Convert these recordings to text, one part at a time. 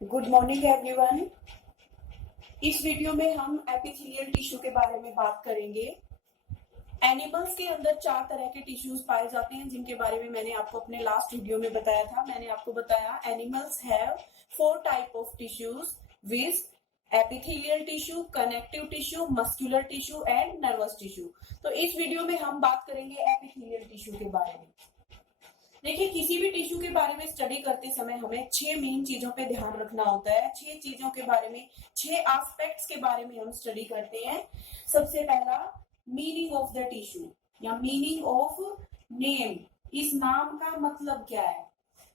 Good morning everyone. इस video में हम एपिथेलियल टिश्यू के बारे में बात करेंगे। एनिमल्स के अंदर 4 तरह के टिश्यूज पाए जाते हैं, जिनके बारे में मैंने आपको अपने लास्ट वीडियो में बताया था। मैंने आपको बताया animals have 4 type of tissues which epithelial tissue, connective tissue, muscular tissue and nervous tissue. तो इस वीडियो में हम बात करेंगे एपिथेलियल टिश्यू के बारे में। देखिए, किसी भी टिश्यू के बारे में स्टडी करते समय हमें 6 मेन चीजों पे ध्यान रखना होता है। 6 चीजों के बारे में, 6 एस्पेक्ट्स के बारे में हम स्टडी करते हैं। सबसे पहला मीनिंग ऑफ द टिश्यू या मीनिंग ऑफ नेम, इस नाम का मतलब क्या है।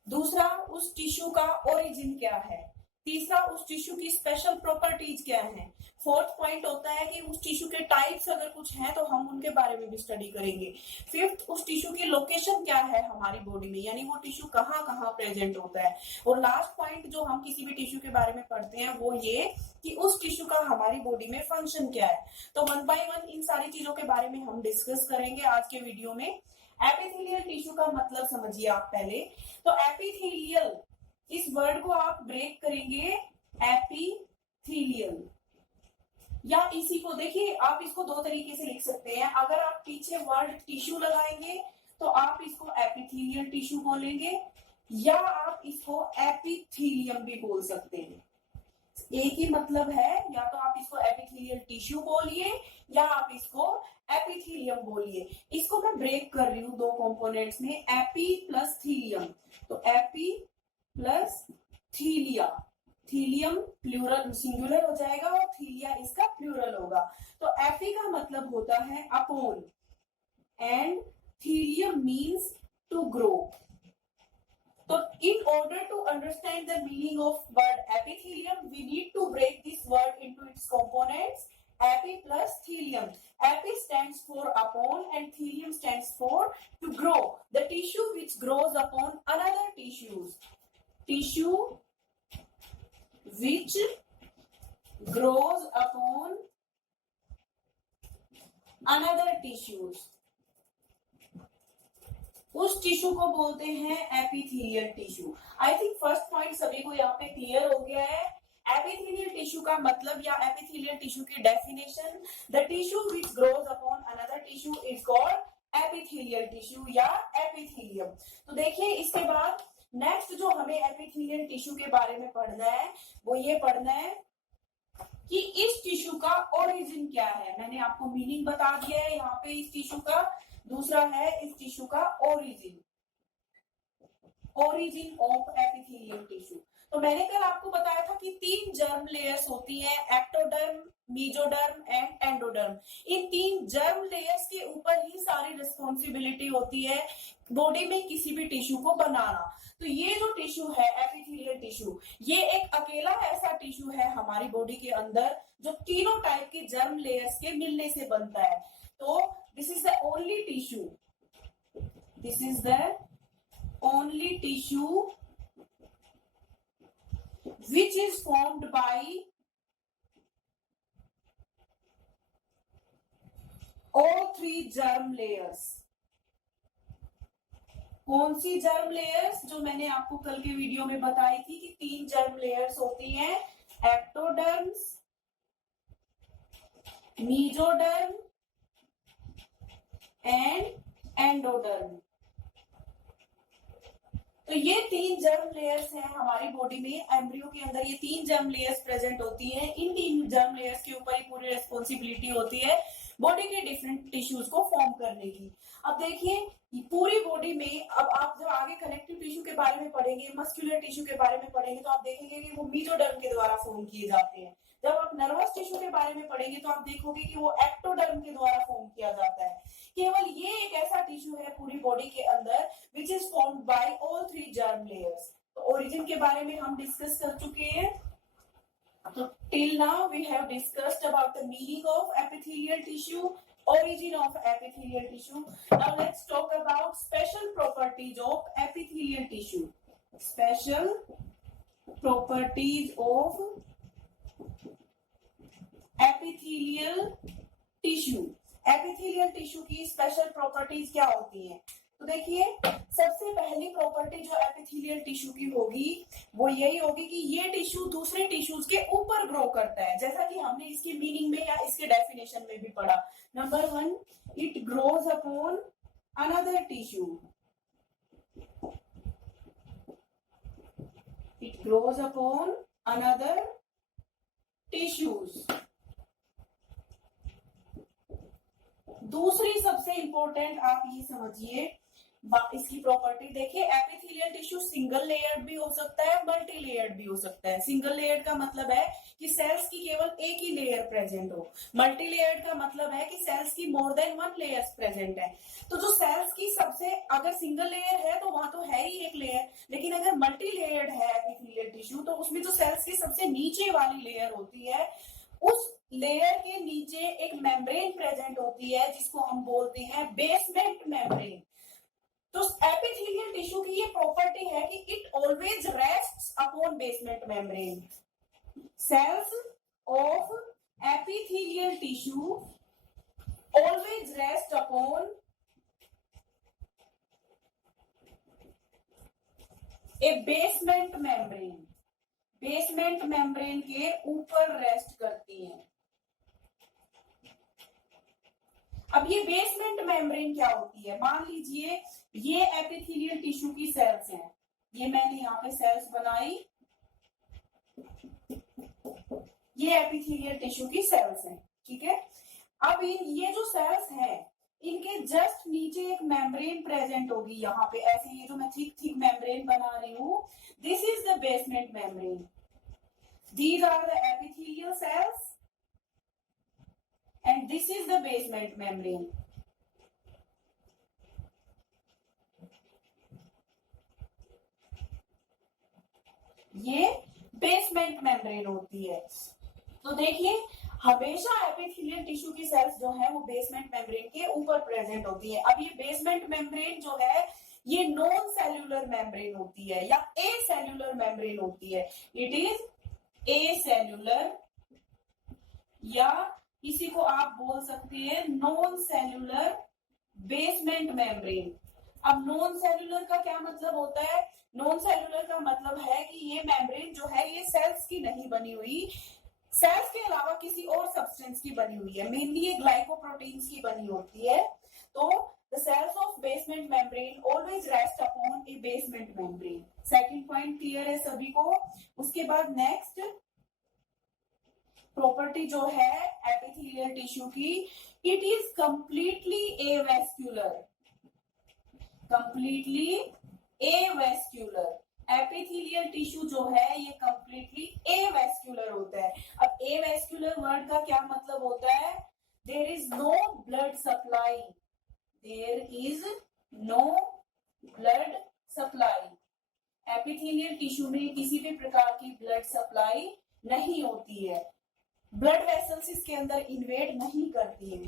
दूसरा, उस टिश्यू का ओरिजिन क्या है। तीसरा, उस टिश्यू की स्पेशल प्रॉपर्टीज क्या है। फोर्थ पॉइंट होता है कि उस टिश्यू के टाइप्स अगर कुछ हैं तो हम उनके बारे में भी स्टडी करेंगे। फिफ्थ, उस टिश्यू की लोकेशन क्या है हमारी बॉडी में, यानी वो टिश्यू कहाँ कहाँ प्रेजेंट होता है। और लास्ट पॉइंट जो हम किसी भी टिश्यू के बारे में पढ़ते हैं वो ये कि उस टिश्यू का हमारी बॉडी में फंक्शन क्या है। तो वन बाय वन इन सारी चीजों के बारे में हम डिस्कस करेंगे आज के वीडियो में। एपिथेलियल टिश्यू का मतलब समझिए आप पहले। तो एपिथेलियल, इस वर्ड को आप ब्रेक करेंगे एपिथेलियल, या इसी को देखिए आप इसको 2 तरीके से लिख सकते हैं। अगर आप पीछे वर्ड टिश्यू लगाएंगे तो आप इसको एपिथेलियल टिश्यू बोलेंगे, या आप इसको एपिथेलियम भी बोल सकते हैं। एक ही मतलब है, या तो आप इसको एपिथेलियल टिश्यू बोलिए या आप इसको एपिथेलियम बोलिए। इसको मैं ब्रेक कर रही हूँ 2 कंपोनेंट्स में, एपी प्लस थीलियम। तो epi plus thelia, thelium plural singular हो जाएगा और थीलिया इसका प्लूरल होगा। तो एपी का मतलब होता है upon and thelium means to grow. तो in order to understand the meaning of word epithelium, we need to break this word into its components. Epi plus thelium. Epi stands for upon and thelium stands for to grow. The tissue which grows upon another tissues. Tissue which grows upon another tissues. उस tissue को बोलते हैं epithelial tissue. I think first point सभी को यहाँ पे clear हो गया है। एपिथेलियल टिश्यू का मतलब या एपिथेलियल टिश्यू की definition, the tissue which grows upon another tissue is called epithelial tissue या एपिथेलियम। तो देखिए, इसके बाद नेक्स्ट जो हमें एपिथेलियल टिश्यू के बारे में पढ़ना है वो ये पढ़ना है कि इस टिश्यू का ओरिजिन क्या है। मैंने आपको मीनिंग बता दिया है यहाँ पे इस टिश्यू का। दूसरा है इस टिश्यू का origin, origin of epithelial tissue. तो मैंने कल आपको बताया था कि 3 जर्म लेयर्स होती हैं, ectoderm, mesoderm and endoderm. In 3 germ layers के ऊपर ही सारी रिस्पॉन्सिबिलिटी होती है बॉडी में किसी भी टिश्यू को बनाना। तो ये जो टिश्यू है एपिथेलियल टिश्यू, ये एक अकेला ऐसा टिश्यू है हमारी बॉडी के अंदर जो तीनों टाइप के जर्म लेयर्स के मिलने से बनता है। तो this is the only tissue, this is the only tissue which is formed by all 3 germ layers। कौन सी जर्म लेयर्स? जो मैंने आपको कल के वीडियो में बताई थी कि 3 जर्म लेयर्स होती हैं, एक्टोडर्म्स, मेसोडर्म एंड एंडोडर्म। तो ये 3 जर्म लेयर्स हैं हमारी बॉडी में। एम्ब्रियो के अंदर ये 3 जर्म लेयर्स प्रेजेंट होती हैं। इन 3 जर्म लेयर्स के ऊपर ही पूरी रिस्पॉन्सिबिलिटी होती है बॉडी के डिफरेंट टिश्यूज को फॉर्म करने की। अब देखिए, पूरी बॉडी में, अब आप जब आगे कनेक्टिव टिश्यू के बारे में पढ़ेंगे, मस्कुलर टिश्यू के बारे में पढ़ेंगे, तो आप देखेंगे कि वो मेसोडर्म के द्वारा फॉर्म किए जाते हैं। जब आप नर्वस टिश्यू के बारे में पढ़ेंगे तो आप देखोगे कि वो एक्टोडर्म के द्वारा फॉर्म किया जाता है। केवल ये एक ऐसा टिश्यू है पूरी बॉडी के अंदर which is formed by all 3 germ layers. तो ओरिजिन के बारे में हम डिस्कस कर चुके हैं। So till now we have discussed about the meaning of epithelial tissue, origin of epithelial tissue. Now let's talk about special properties of epithelial tissue. Special properties of epithelial tissue. Epithelial tissue की special properties क्या होती हैं? तो देखिए सबसे पहली property जो epithelial tissue की होगी वो यही होगी कि ये टिश्यू दूसरे टिश्यूज के ऊपर ग्रो करता है, जैसा कि हमने इसके मीनिंग में या इसके डेफिनेशन में भी पढ़ा। Number 1, it grows upon another tissue, it grows upon another tissues. दूसरी सबसे इंपॉर्टेंट आप ये समझिए इसकी प्रॉपर्टी, देखिए एपिथेलियल टिश्यू सिंगल लेयर्ड भी हो सकता है, मल्टी लेयर्ड भी हो सकता है। सिंगल लेयर्ड का मतलब है कि सेल्स की केवल एक ही लेयर प्रेजेंट हो, मल्टी लेयर्ड का मतलब है कि सेल्स की more than one layers present है। तो जो सेल्स की सबसे, अगर सिंगल लेयर है तो वहां तो है ही एक लेयर, लेकिन अगर मल्टी लेयर्ड है एपिथेलियल टिश्यू तो उसमें जो सेल्स की सबसे नीचे वाली लेयर होती है उस लेयर के नीचे एक मेम्ब्रेन प्रेजेंट होती है जिसको हम बोलते हैं बेसमेंट मेम्ब्रेन। तो एपिथेलियल टिश्यू की ये प्रॉपर्टी है कि it always rests upon basement membrane. Cells of epithelial tissue always rest upon a basement membrane, basement membrane के ऊपर रेस्ट करती हैं। अब ये बेसमेंट मेम्ब्रेन क्या होती है, मान लीजिए ये एपिथेलियल टिश्यू की सेल्स हैं, ये मैंने यहाँ पे सेल्स बनाई, ये एपिथेलियल टिश्यू की सेल्स हैं, ठीक है। अब ये जो सेल्स हैं इनके जस्ट नीचे एक मेम्ब्रेन प्रेजेंट होगी, यहाँ पे ऐसे ये जो मैं थिक मेम्ब्रेन बना रही हूँ, this is the basement membrane, these are the epithelial cells and this is the basement membrane. ये बेसमेंट मेम्ब्रेन होती है। तो देखिए हमेशा एपिथेलियल टिश्यू की सेल्स जो है वो बेसमेंट मेम्ब्रेन के ऊपर प्रेजेंट होती है। अब ये बेसमेंट मेम्ब्रेन जो है ये नॉन सेल्यूलर मेम्ब्रेन होती है या ए सेल्यूलर मेम्ब्रेन होती है। इट इज ए सेल्यूलर या इसी को आप बोल सकते हैं नॉन सेल्यूलर बेसमेंट मेम्ब्रेन। अब नॉन सेल्यूलर का क्या मतलब होता है, नॉन सेल्यूलर का मतलब है कि ये मेम्ब्रेन जो है ये सेल्स की नहीं बनी हुई, सेल्स के अलावा किसी और सब्सटेंस की बनी हुई है, मेनली ये ग्लाइकोप्रोटीन्स की बनी होती है। तो the cells of basement membrane always rest upon a basement membrane। Second point clear है सभी को। उसके बाद नेक्स्ट प्रॉपर्टी जो है एपिथेलियल टिश्यू की, it is completely avascular, completely avascular. Epithelial tissue जो है ये कंप्लीटली एवेस्क्यूलर होता है। अब एवेस्क्यूलर वर्ड का क्या मतलब होता है, there is no blood supply, there is no blood supply। Epithelial tissue में किसी भी प्रकार की ब्लड सप्लाई नहीं होती है, ब्लड वेसल्स इसके अंदर इन्वेड नहीं करती है।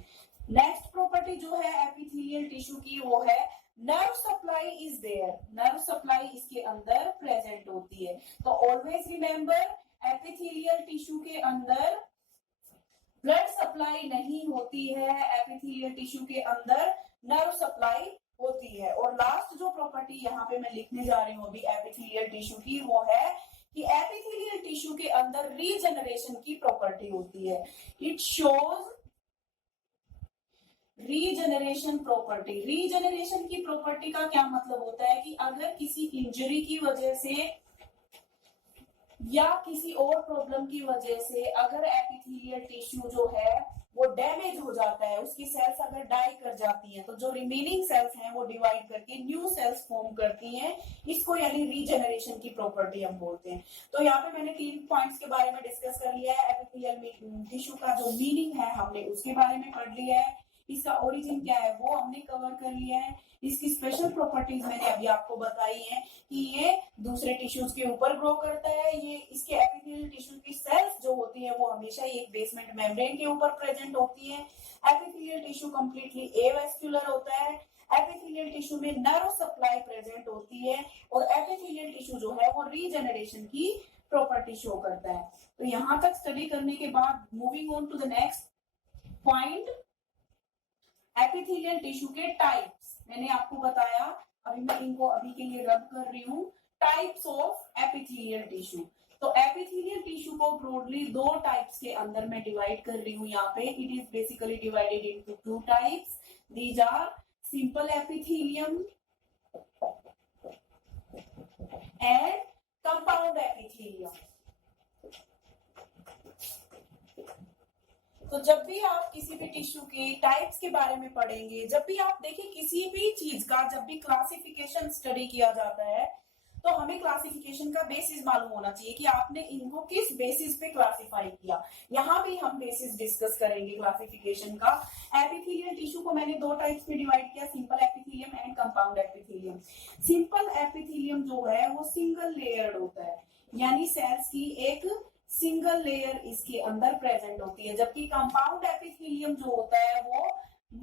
नेक्स्ट प्रॉपर्टी जो है एपिथेलियल टिश्यू की वो है nerve supply is there, nerve supply इसके अंदर प्रेजेंट होती है। तो ऑलवेज रिमेंबर एपिथेलियल टिश्यू के अंदर ब्लड सप्लाई नहीं होती है, एपिथेलियल टिश्यू के अंदर नर्व सप्लाई होती है। और लास्ट जो प्रॉपर्टी यहाँ पे मैं लिखने जा रही हूँ अभी एपिथेलियल टिश्यू की वो है कि एपिथेलियल टिश्यू के अंदर रीजनरेशन की प्रॉपर्टी होती है। It shows regeneration property. Regeneration की प्रॉपर्टी का क्या मतलब होता है कि अगर किसी इंजरी की वजह से या किसी और प्रॉब्लम की वजह से अगर एपिथेलियल टिश्यू जो है वो डैमेज हो जाता है, उसकी सेल्स अगर डाई कर जाती हैं, तो जो रिमेनिंग सेल्स हैं वो डिवाइड करके न्यू सेल्स फॉर्म करती हैं, इसको यानी रीजनरेशन की प्रॉपर्टी हम बोलते हैं। तो यहाँ पे मैंने 3 पॉइंट्स के बारे में डिस्कस कर लिया है। एपिथेलियल टिश्यू का जो मीनिंग है हमने उसके बारे में पढ़ लिया है, इसका ओरिजिन क्या है वो हमने कवर कर लिया है, इसकी स्पेशल प्रॉपर्टीज मैंने अभी आपको बताई है कि ये दूसरे टिश्यूज के ऊपर ग्रो करता है, ये इसके एपिथेलियल टिश्यू की सेल्स जो होती है वो हमेशा एक बेसमेंट मेम्ब्रेन के ऊपर प्रेजेंट होती है। एपिथेलियल टिश्यू कंप्लीटली एवेस्क्यूलर होता है, एपिथेलियल टिश्यू में नर्व सप्लाई प्रेजेंट होती है और एपिथेलियल टिश्यू जो है वो रीजनरेशन की प्रॉपर्टी शो करता है। तो यहाँ तक स्टडी करने के बाद moving on to the next point, epithelial tissue के टाइप्स। मैंने आपको बताया, अभी मैं इनको अभी के लिए रब कर रही हूँ, टाइप्स ऑफ एपिथेलियल टिश्यू। तो एपिथेलियल टिश्यू को ब्रॉडली दो टाइप्स के अंदर मैं डिवाइड कर रही हूँ यहाँ पे। It is basically divided into two types. These are simple epithelium and compound epithelium. तो जब भी आप किसी भी टिश्यू के टाइप्स के बारे में पढ़ेंगे, जब भी आप देखिए किसी भी चीज का जब भी क्लासिफिकेशन स्टडी किया जाता है, तो हमें क्लासिफिकेशन का बेसिस मालूम होना चाहिए कि आपने इनको किस बेसिस पे क्लासिफाई किया। यहाँ भी हम बेसिस डिस्कस करेंगे क्लासिफिकेशन का। एपिथेलियल टिश्यू को मैंने दो टाइप्स में डिवाइड किया, simple epithelium and compound epithelium. Simple epithelium जो है वो सिंगल लेयर्ड होता है, यानी सेल्स की एक सिंगल लेयर इसके अंदर प्रेजेंट होती है, जबकि कंपाउंड एपिथेलियम जो होता है वो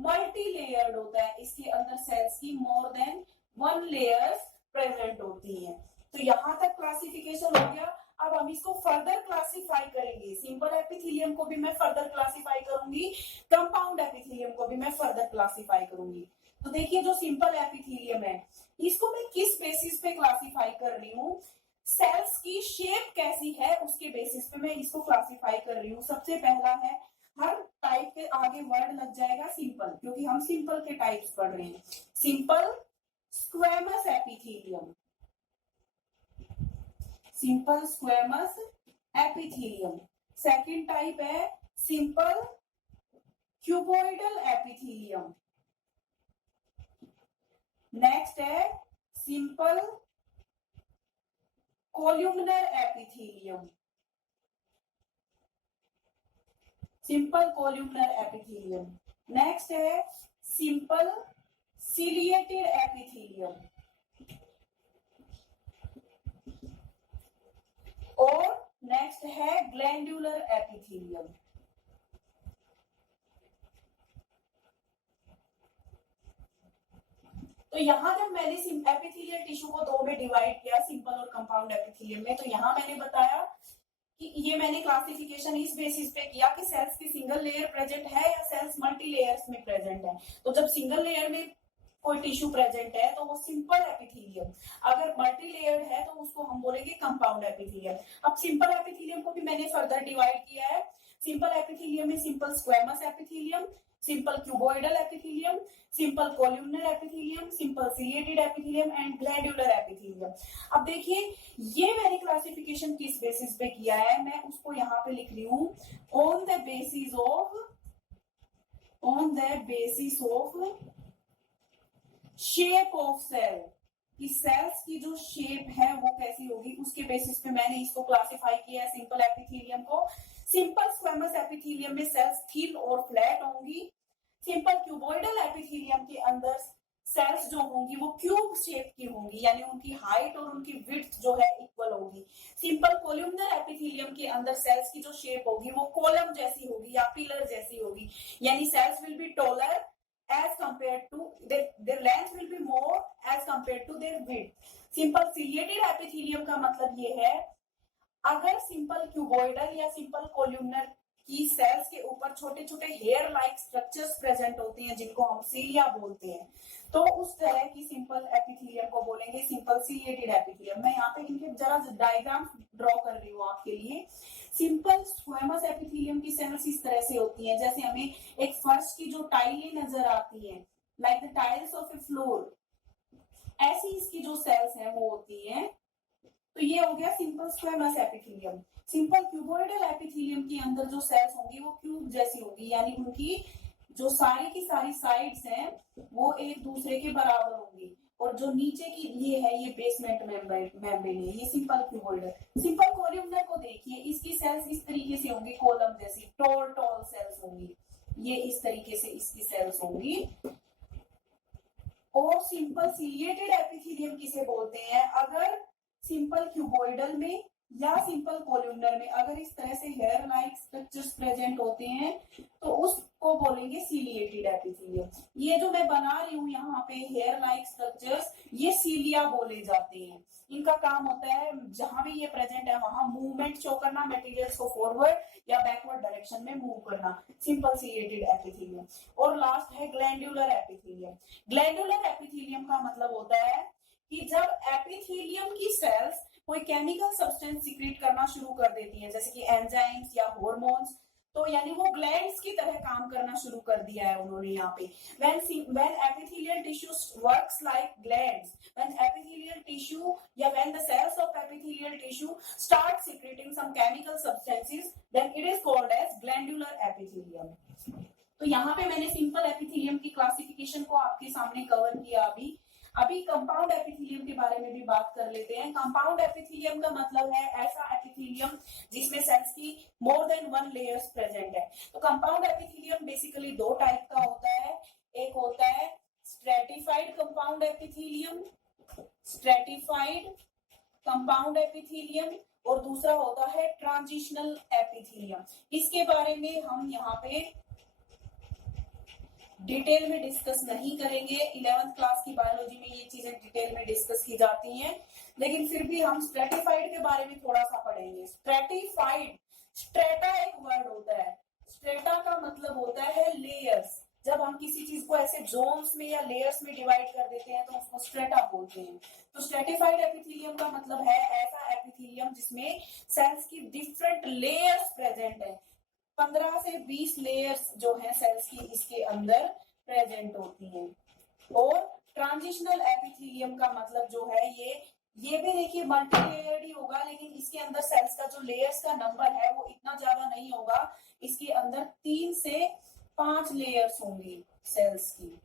मल्टी लेयर्ड होता है, इसके अंदर सेल्स की more than one layers present होती है। तो यहाँ तक क्लासिफिकेशन हो गया। अब हम इसको फर्दर क्लासिफाई करेंगे। सिंपल एपिथेलियम को भी मैं फर्दर क्लासिफाई करूंगी, कंपाउंड एपिथेलियम को भी मैं फर्दर क्लासिफाई करूंगी। तो देखिए जो सिंपल एपिथेलियम है, इसको मैं किस बेसिस पे क्लासिफाई कर रही हूँ, सेल्स की शेप कैसी है उसके बेसिस पे मैं इसको क्लासिफाई कर रही हूँ। सबसे पहला है, हर टाइप के आगे वर्ड लग जाएगा सिंपल, क्योंकि हम सिंपल के टाइप्स पढ़ रहे हैं। Simple squamous epithelium, simple squamous epithelium. Second type है सिंपल क्यूबॉइडल एपिथेलियम। नेक्स्ट है simple columnar epithelium, simple columnar epithelium. Next है सिंपल सिलिएटेड एपिथेलियम और नेक्स्ट है ग्लैंडुलर एपिथेलियम। तो यहाँ जब मैंने एपिथेलियल टिश्यू को दो में डिवाइड किया, सिंपल और कंपाउंड एपिथेलियम में, तो यहाँ मैंने बताया कि ये मैंने क्लासिफिकेशन इस बेसिस पे किया कि सेल्स की सिंगल लेयर प्रेजेंट है या सेल्स मल्टी लेयर्स में प्रेजेंट है। तो जब सिंगल लेयर में कोई टिश्यू प्रेजेंट है तो वो सिंपल एपिथेलियम, अगर मल्टी लेयर्ड है तो उसको हम बोलेंगे कंपाउंड एपिथेलियम। अब सिंपल एपिथेलियम को भी मैंने फर्दर डिवाइड किया है। सिंपल एपिथेलियम में simple squamous epithelium, simple cuboidal epithelium, simple columnar epithelium, simple ciliated epithelium and glandular epithelium. अब देखिए ये मैंने क्लासिफिकेशन किस बेसिस पे किया है, मैं उसको यहाँ पे लिख रही हूँ, on the basis of shape of cell, कि सेल्स की जो शेप है वो कैसी होगी, उसके बेसिस पे मैंने इसको क्लासिफाई किया है सिंपल एपिथेलियम को। सिंपल स्क्वेमस एपिथेलियम में सेल्स थिन और फ्लैट होंगी। सिंपल क्यूबॉइडल एपिथेलियम के अंदर सेल्स जो होंगी वो क्यूब शेप की होंगी, यानी उनकी हाइट और उनकी विड्थ जो है इक्वल होगी। सिंपल कोल्यूमिनर एपिथेलियम के अंदर सेल्स की जो शेप होगी वो कॉलम जैसी होगी या पिलर जैसी होगी, यानी cells will be taller as compared to their length will be more as compared to their width. Simple ciliated epithelium का मतलब ये है, अगर सिंपल क्यूबॉइडल या सिंपल कोल्यूमिनर की सेल्स के ऊपर छोटे छोटे हेयर लाइक स्ट्रक्चर्स प्रेजेंट होते हैं जिनको हम सीलिया बोलते हैं, तो उस तरह की सिंपल एपिथेलियम को बोलेंगे सिंपल सिलिएटेड एपिथेलियम। मैं यहाँ पे इनके जरा डायग्राम ड्रॉ कर रही हूँ आपके लिए। सिंपल स्क्वेमस एपिथेलियम की सेल्स इस तरह से होती हैं, जैसे हमें एक फर्श की जो टाइलें नजर आती हैं, like the tiles of A floor, ऐसी इसकी जो सेल्स हैं वो होती हैं। तो ये हो गया simple squamous epithelium. Simple cuboidal epithelium के अंदर जो सेल्स होंगी वो क्यूब जैसी होगी, यानी उनकी जो सारी की सारी साइड्स हैं वो एक दूसरे के बराबर होंगी, और जो नीचे की ये है ये बेसमेंट मेम्ब्रेन है, ये सिंपल क्यूबॉइडल। सिंपल कोल्यूमिनर को देखिए, इसकी सेल्स इस तरीके से होंगी, कॉलम जैसी टॉल सेल्स होंगी, ये इस तरीके से इसकी सेल्स होंगी। और सिंपल सिलिएटेड एपिथेलियम किसे बोलते हैं, अगर सिंपल क्यूबॉइडल में या सिंपल कोल्यूमनर में अगर इस तरह से हेयर लाइक स्ट्रक्चर्स प्रेजेंट होते हैं तो उसको बोलेंगे सीलिएटेड एपिथेलियम। ये जो मैं बना रही हूँ यहाँ पे हेयर लाइक स्ट्रक्चर्स, ये सीलिया बोले जाते हैं। इनका काम होता है जहां भी ये प्रेजेंट है वहां मूवमेंट शो करना, मटेरियल्स को फॉरवर्ड या बैकवर्ड डायरेक्शन में मूव करना, सिंपल सीलिएटेड एपिथेलियम। और लास्ट है ग्लैंडुलर एपिथेलियम। ग्लैंडुलर एपिथेलियम का मतलब होता है कि जब एपिथेलियम की सेल्स कोई केमिकल सब्सटेंस सीक्रेट करना शुरू कर देती है, जैसे कि एंजाइम्स या हार्मोन्स, तो यानी वो ग्लैंड्स की तरह काम करना शुरू कर दिया है उन्होंने यहाँ पे। when epithelial tissue works like glands, when epithelial tissue या when the cells of epithelial tissue start secreting some chemical substances, then it is called as glandular epithelium। तो यहाँ पे मैंने सिंपल एपिथेलियम की क्लासिफिकेशन को आपके सामने कवर किया। अभी कंपाउंड एपिथेलियम के बारे में भी बात कर लेते हैं। कंपाउंड एपिथेलियम का मतलब है ऐसा एपिथेलियम जिसमें सेल्स की more than one layers present है। तो कंपाउंड एपिथेलियम बेसिकली दो टाइप का होता है। एक होता है stratified compound epithelium, stratified compound epithelium, और दूसरा होता है ट्रांजिशनल एपिथेलियम। इसके बारे में हम यहाँ पे डिटेल में डिस्कस नहीं करेंगे। 11th क्लास की बायोलॉजी में ये चीजें डिटेल में डिस्कस की जाती हैं, लेकिन फिर भी हम स्ट्रेटिफाइड के बारे में थोड़ा सा पढ़ेंगे। स्ट्रेटिफाइड, स्ट्रेटा एक वर्ड होता है। स्ट्रेटा का मतलब होता है लेयर्स। जब हम किसी चीज को ऐसे जोन्स में या लेयर्स में डिवाइड कर देते हैं तो उसको स्ट्रेटा बोलते हैं। तो स्ट्रेटिफाइड एपिथेलियम का मतलब है ऐसा एपिथेलियम जिसमें सेल्स की डिफरेंट लेयर्स प्रेजेंट है। 15 से 20 लेयर्स जो है सेल्स की इसके अंदर प्रेजेंट होती हैं। और ट्रांजिशनल एपिथेलियम का मतलब जो है ये भी देखिए मल्टी लेयर्ड ही होगा, लेकिन इसके अंदर सेल्स का जो लेयर्स का नंबर है वो इतना ज्यादा नहीं होगा। इसके अंदर 3 से 5 लेयर्स होंगी सेल्स की।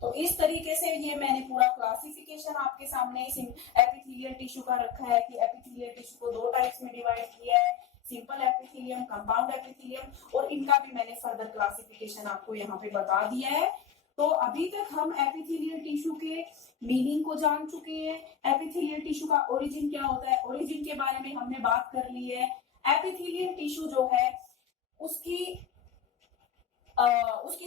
तो इस तरीके से ये मैंने पूरा क्लासिफिकेशन आपके सामने इस एपिथेलियल टिश्यू का रखा है कि एपिथेलियल टिश्यू को दो टाइप्स में डिवाइड किया है, सिंपल एपिथेलियम, कंपाउंड एपिथेलियम, और इनका भी मैंने फर्दर क्लासिफिकेशन आपको यहाँ पे बता दिया है। तो अभी तक हम एपिथेलियल टिश्यू के मीनिंग को जान चुके हैं। एपिथेलियल टिश्यू का ओरिजिन क्या होता है, ओरिजिन के बारे में हमने बात कर ली है। एपिथेलियल टिश्यू जो है उसकी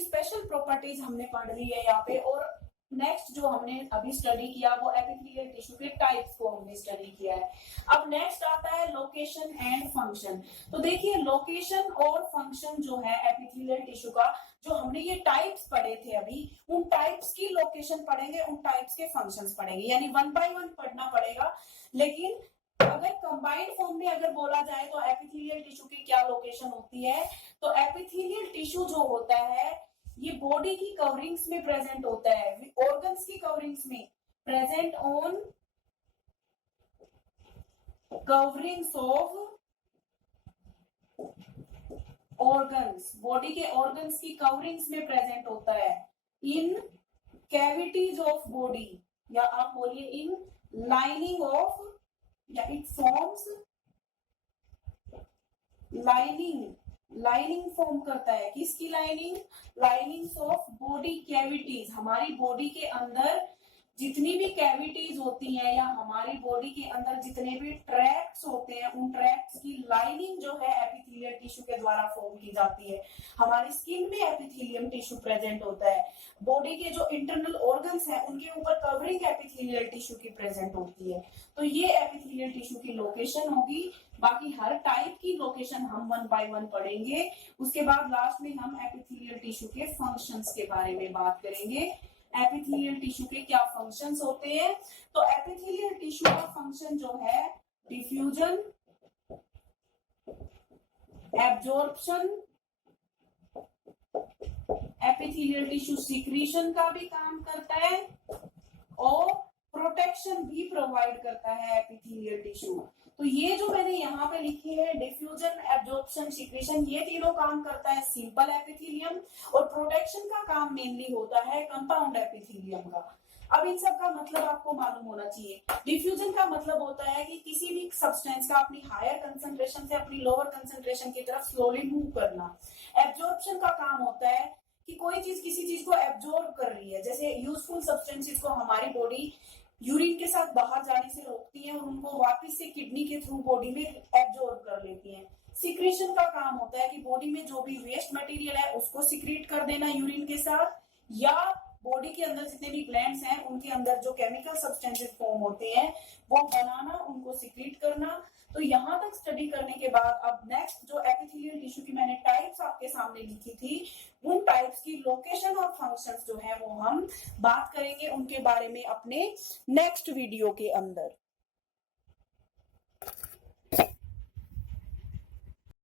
स्पेशल प्रॉपर्टीज हमने पढ़ ली है यहाँ पे। और नेक्स्ट जो हमने अभी स्टडी किया वो एपिथेलियल टिश्यू के टाइप्स को हमने स्टडी किया है। अब नेक्स्ट आता है लोकेशन एंड फंक्शन। तो देखिए लोकेशन और फंक्शन जो है एपिथेलियल टिश्यू का, जो हमने ये टाइप्स पढ़े थे अभी, उन टाइप्स की लोकेशन पढ़ेंगे, उन टाइप्स के फंक्शंस पढ़ेंगे, यानी 1 बाय 1 पढ़ना पड़ेगा। लेकिन अगर कंबाइंड फॉर्म में अगर बोला जाए तो एपिथेलियल टिश्यू की क्या लोकेशन होती है, तो एपिथेलियल टिश्यू जो होता है ये बॉडी की कवरिंग्स में प्रेजेंट होता है, ऑर्गन्स की कवरिंग्स में present on coverings of organs, body के ऑर्गन्स की कवरिंग्स में प्रेजेंट होता है। इन कैविटीज ऑफ बॉडी, या आप बोलिए इन लाइनिंग ऑफ, या इट फॉर्म्स लाइनिंग फॉर्म करता है। किसकी lining? Linings of body cavities. हमारी बॉडी के अंदर जितनी भी कैविटीज होती हैं या हमारी बॉडी के अंदर जितने भी ट्रैक्ट्स होते हैं, उन ट्रैक्ट्स की लाइनिंग जो है एपिथेलियल टिश्यू के द्वारा फॉर्म की जाती है। हमारी स्किन में एपिथेलियम टिश्यू प्रेजेंट होता है। बॉडी के जो इंटरनल ऑर्गन्स हैं उनके ऊपर कवरिंग एपिथेलियल टिश्यू की प्रेजेंट होती है। तो ये एपिथेलियल टिश्यू की लोकेशन होगी। बाकी हर टाइप की लोकेशन हम 1 बाय 1 पढ़ेंगे। उसके बाद लास्ट में हम एपिथेलियल टिश्यू के फंक्शंस के बारे में बात करेंगे। एपिथेलियल टिश्यू के क्या फंक्शंस होते हैं? तो एपिथेलियल टिश्यू का फंक्शन जो है diffusion, absorption, epithelial tissue secretion का भी काम करता है और प्रोटेक्शन भी प्रोवाइड करता है एपिथेलियल टिश्यू। तो ये जो मैंने यहाँ पे लिखी है डिफ्यूजन, एब्जॉर्प्शन, सीक्रेशन, ये तीनों काम करता है सिंपल एपिथेलियम, और प्रोटेक्शन का काम मेनली होता है कंपाउंड एपिथेलियम का। अब इन सब का मतलब आपको मालूम होना चाहिए। डिफ्यूजन का मतलब होता है कि किसी भी सब्सटेंस का अपनी हायर कंसंट्रेशन से अपनी लोअर कंसंट्रेशन की तरफ स्लोली मूव करना। एब्जॉर्प्शन का काम होता है कि कोई चीज किसी चीज को एब्जॉर्ब कर रही है, जैसे यूजफुल सब्सटेंसेस को हमारी बॉडी यूरिन के साथ बाहर जाने से रोकती हैं और उनको वापस से किडनी के थ्रू बॉडी में एब्जॉर्ब कर लेती हैं। सिक्रेशन का काम होता है कि बॉडी में जो भी वेस्ट मटेरियल है उसको सिक्रेट कर देना यूरिन के साथ, या बॉडी के अंदर जितने भी ग्लैंड्स हैं उनके अंदर जो केमिकल सब्सटेंसेस फॉर्म होते हैं वो बनाना, उनको सिक्रेट करना। तो यहाँ तक स्टडी करने के बाद अब नेक्स्ट जो एपिथेलियल टिश्यू की मैंने टाइप्स आपके सामने लिखी थी, उन टाइप्स की लोकेशन और फंक्शंस जो है वो हम बात करेंगे उनके बारे में अपने नेक्स्ट वीडियो के अंदर।